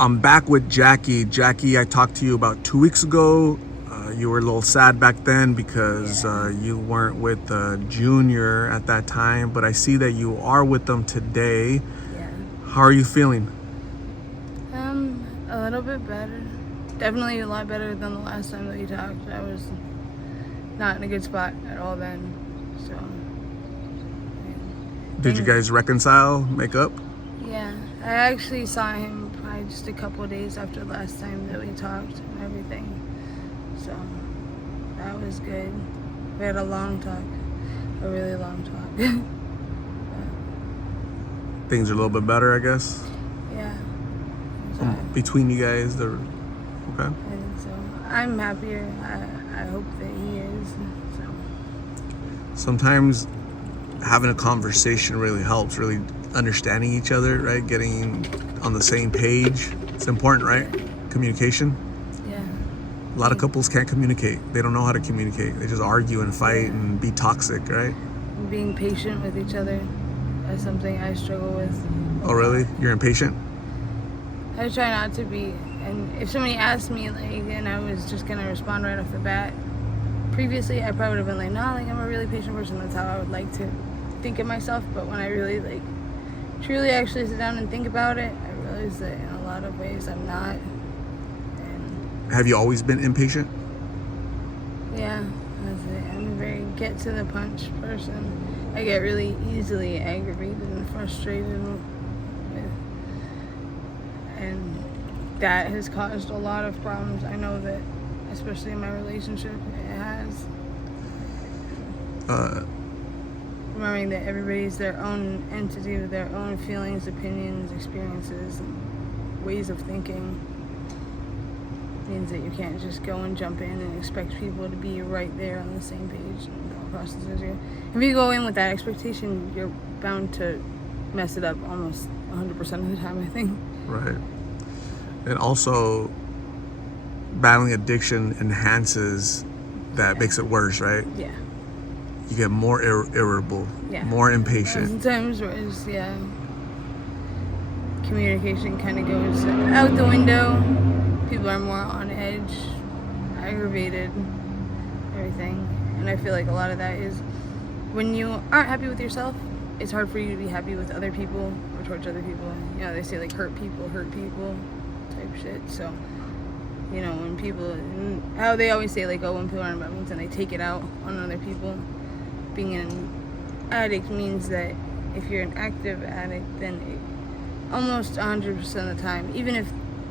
I'm back with Jackie. Jackie, I talked to you about 2 weeks ago. You were a little sad back then because you weren't with Junior at that time, but I see that you are with them today. Yeah. How are you feeling? A little bit better. Definitely a lot better than the last time that we talked. I was not in a good spot at all then. So. Did you guys reconcile, make up? Yeah. I actually saw him probably just a couple of days after the last time that we talked and everything. So that was good. We had a long talk. A really long talk. Things are a little bit better, I guess. Yeah. Between you guys, they're okay. I think so. I'm happier. I hope that he is. So. Sometimes having a conversation really helps, really understanding each other, right? Getting on the same page. It's important, right? Yeah. Communication. Yeah. A lot of couples can't communicate. They don't know how to communicate. They just argue and fight and be toxic, right? Being patient with each other is something I struggle with. Oh, really? You're impatient? I try not to be. And if somebody asked me, like, and I was just gonna respond right off the bat, previously I probably would have been like, nah, like, I'm a really patient person. That's how I would like to think of myself. But when I really, like, truly actually sit down and think about it, I realize that in a lot of ways I'm not. And Have you always been impatient? yeah, that's it. I'm a very get to the punch person. I get really easily aggravated and frustrated with, and that has caused a lot of problems. I know that, especially in my relationship, it has. Remembering that everybody's their own entity with their own feelings, opinions, experiences, and ways of thinking means that you can't just go and jump in and expect people to be right there on the same page and go across the zero. If you go in with that expectation, you're bound to mess it up almost 100% of the time, I think. Right. And also, battling addiction enhances that, makes it worse, right? Yeah. You get more irritable, more impatient. Sometimes where it's, communication kind of goes out the window. People are more on edge, aggravated, everything. And I feel like a lot of that is when you aren't happy with yourself, it's hard for you to be happy with other people or towards other people. You know, they say like hurt people type shit. So, you know, when people, how they always say like, oh, when people aren't about me, then they take it out on other people. Being an addict means that if you're an active addict, then almost 100% of the time, even if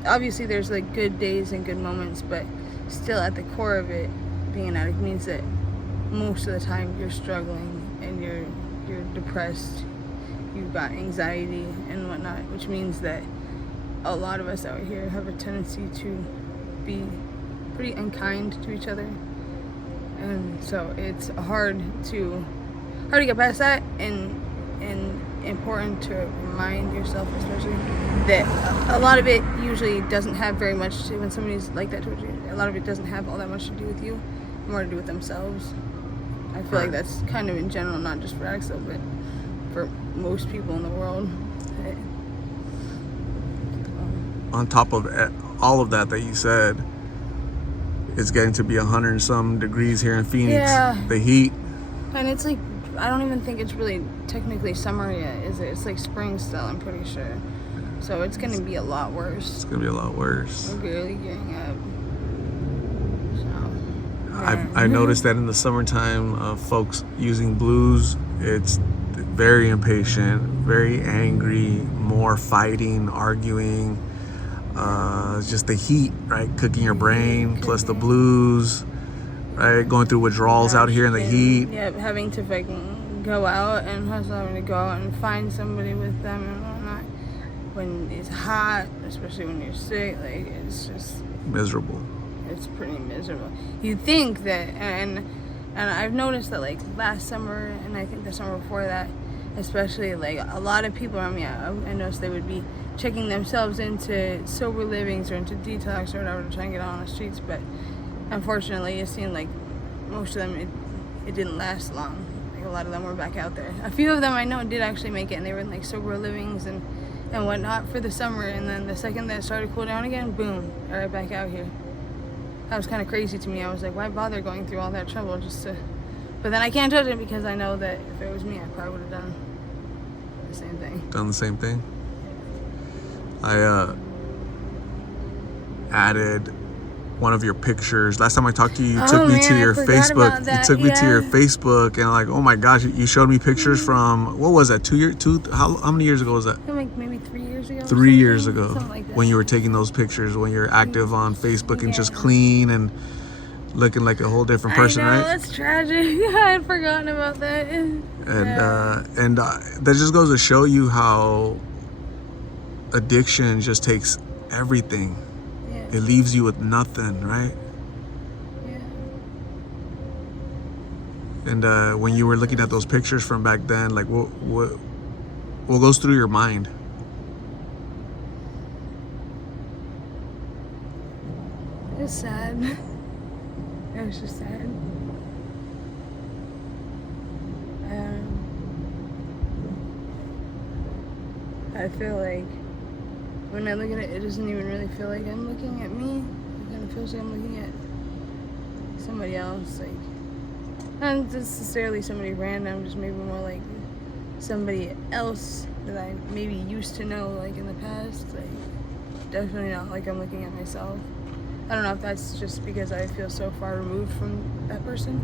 obviously there's like good days and good moments, but still at the core of it, being an addict means that most of the time you're struggling and you're depressed, you've got anxiety and whatnot, which means that a lot of us out here have a tendency to be pretty unkind to each other. And so it's hard to get past that, and important to remind yourself, especially, that a lot of it usually doesn't have very much to, when somebody's like that towards you, a lot of it doesn't have all that much to do with you, more to do with themselves. I feel like that's kind of in general, not just for addicts though, but for most people in the world. On top of all of that you said, it's getting to be 100 and some degrees here in Phoenix. Yeah. The heat. And it's like, I don't even think it's really technically summer yet, is it? It's like spring still, I'm pretty sure. So it's going to be a lot worse. It's going to be a lot worse. We're really gearing up. So, I noticed that in the summertime, folks using blues, it's very impatient, very angry, more fighting, arguing. Just the heat, right? Cooking your brain, plus the blues, right? Going through withdrawals out here in the heat. Yeah, having to fucking go out and having to go out and find somebody with them and whatnot. When it's hot, especially when you're sick, like, it's just miserable. It's pretty miserable. You think that, and I've noticed that, like, last summer, and I think the summer before that, especially, like, a lot of people around me, I noticed they would be checking themselves into sober livings or into detox or whatever to try and get out on the streets, but unfortunately it seemed like most of them, it didn't last long. Like, a lot of them were back out there. A few of them I know did actually make it, and they were in like sober livings and and whatnot for the summer, and then the second that it started to cool down again, boom, right back out here. That was kind of crazy to me. I was like, why bother going through all that trouble just to... But then I can't judge it because I know that if it was me, I probably would have done the same thing. Done the same thing? I added one of your pictures. Last time I talked to you, you took me to your Facebook. You took me to your Facebook, and like, oh my gosh, you showed me pictures from, what was that, how many years ago was that? Like maybe 3 years ago. 3 years ago, something like that. when you were taking those pictures, when you're active on Facebook and just clean and looking like a whole different person, I know, right? That's tragic. I had forgotten about that. And that just goes to show you how addiction just takes everything. It leaves you with nothing, right? Yeah. And when you were looking at those pictures from back then, like what goes through your mind? It was sad. It was just sad. I feel like when I look at it, it doesn't even really feel like I'm looking at me. It kind of feels like I'm looking at somebody else, like not necessarily somebody random, just maybe more like somebody else that I maybe used to know, like in the past. Like definitely not like I'm looking at myself. I don't know if that's just because I feel so far removed from that person,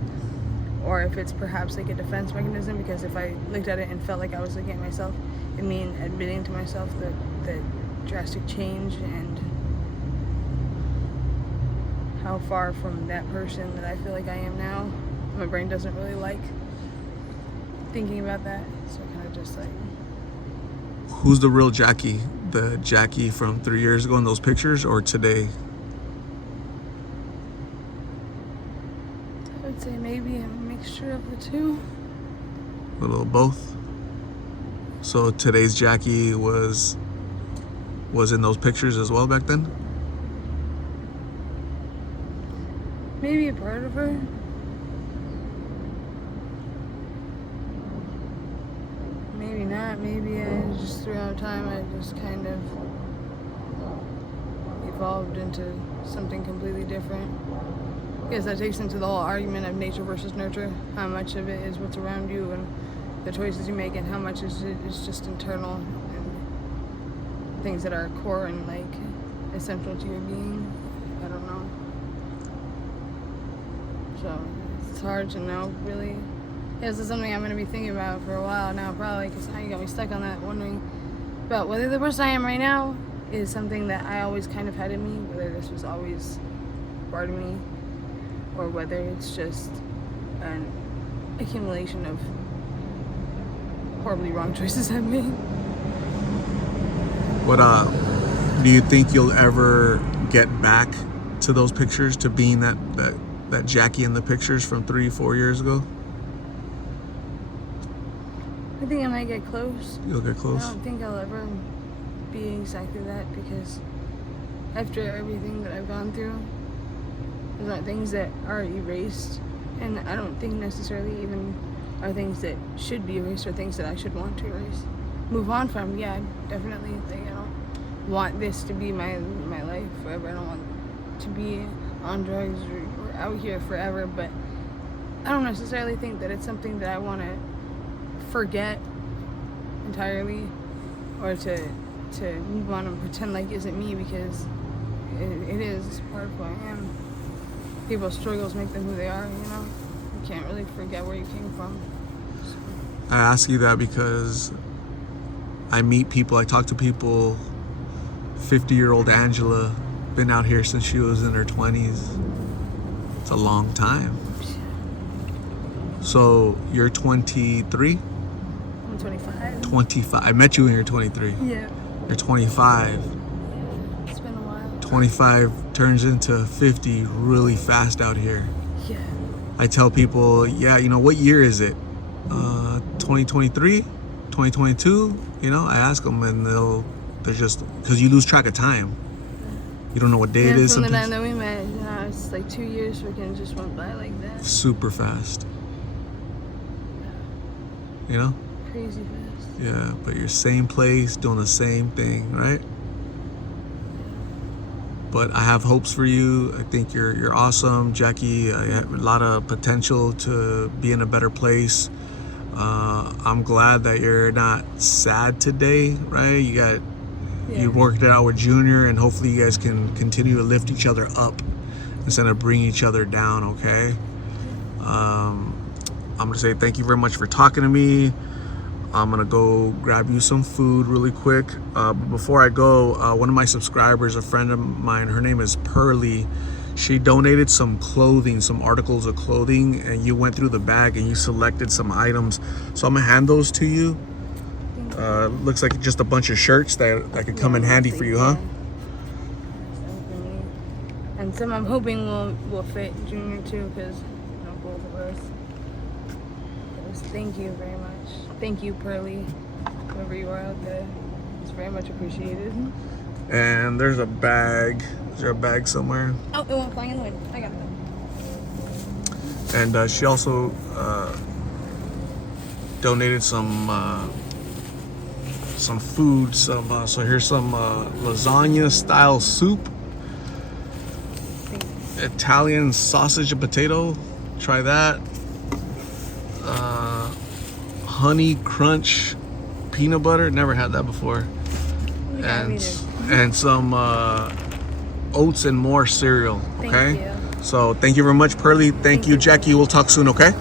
or if it's perhaps like a defense mechanism, because if I looked at it and felt like I was looking at myself, it means admitting to myself that drastic change and how far from that person that I feel like I am now. My brain doesn't really like thinking about that, so kind of just like... Who's the real Jackie? The Jackie from 3 years ago in those pictures, or today? I would say maybe a mixture of the two. A little of both? So today's Jackie was in those pictures as well back then? Maybe a part of her. Maybe not. Maybe just throughout time I just kind of evolved into something completely different. Because that takes into the whole argument of nature versus nurture. How much of it is what's around you and the choices you make, and how much is just internal and things that are core and like essential to your being. I don't know. So it's hard to know, really. This is something I'm going to be thinking about for a while now, probably, because now you got me stuck on that, wondering about whether the person I am right now is something that I always kind of had in me, whether this was always part of me, or whether it's just an accumulation of horribly wrong choices I've made. What do you think you'll ever get back to those pictures, to being that Jackie in the pictures from 3-4 years ago? I think I might get close. You'll get close? I don't think I'll ever be exactly that, because after everything that I've gone through, there's not things that are erased, and I don't think necessarily even are things that should be erased or things that I should want to erase. Move on from, yeah, definitely. Like, I don't want this to be my life forever. I don't want to be on drugs or out here forever, but I don't necessarily think that it's something that I want to forget entirely, or to move on and pretend like isn't me, because it is part of who I am. People's struggles make them who they are, you know? You can't really forget where you came from. So. I ask you that because I meet people, I talk to people. 50-year-old Angela, been out here since she was in her 20s. It's a long time. So you're 23? I'm 25. 25. I met you when you're 23. Yeah. You're 25. It's been a while. 25 turns into 50 really fast out here. Yeah. I tell people, yeah, you know, what year is it? 2023? 2022? You know, I ask them, and they're just, because you lose track of time. You don't know what day it is From the sometimes. time that we met, you know, it's like 2 years freaking just went by like that. Super fast. You know? crazy fast. Yeah, but you're same place, doing the same thing, right? But I have hopes for you. I think you're awesome, Jackie. You have a lot of potential to be in a better place. I'm glad that you're not sad today, right? You worked it out with Junior, and hopefully you guys can continue to lift each other up instead of bring each other down. Okay. I'm gonna say thank you very much for talking to me. I'm gonna go grab you some food really quick. But before I go, one of my subscribers, a friend of mine, her name is Pearly. She donated some clothing, some articles of clothing, and you went through the bag and you selected some items. So I'm gonna hand those to you. Looks like just a bunch of shirts that could come in handy for you, huh? And some I'm hoping will fit Junior too, because both of us. Thank you very much. Thank you, Pearly, whoever you are out there. It's very much appreciated. And there's a bag. Is there a bag somewhere? Oh, it won't fly in the wind. I got it. And she also donated some food. So here's some lasagna style soup, Italian sausage and potato. Try that. Honey crunch peanut butter. Never had that before. And some oats and more cereal. Okay. Thank you. So thank you very much, Pearly. Thank you, Jackie. We'll talk soon. Okay.